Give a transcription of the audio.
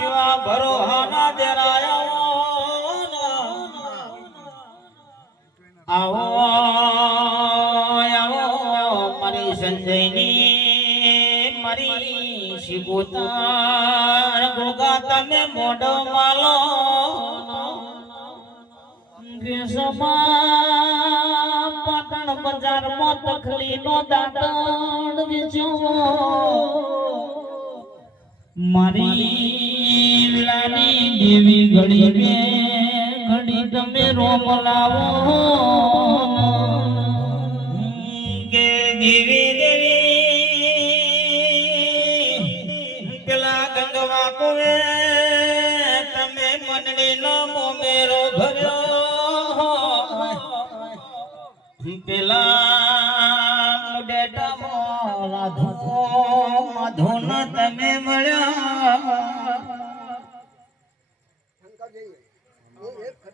શિવા ભરોહાના દેરાયો આવો આવો મારી સંજયની મારી શિકોતર ગોગા તમે મોઢો માલો પાટણ બજારમાં તખલીનો દાંતણ વેચો મારી લાલી દેવી ઘડી બે ઘડી તમે રોમ લાવો કે દેવી દેવી પેલા ગંગવા કોવે તમે મનડી નો મોમેરો ભર્યો પેલા મુડેટા મોરા ધૂન તમે મળ્યા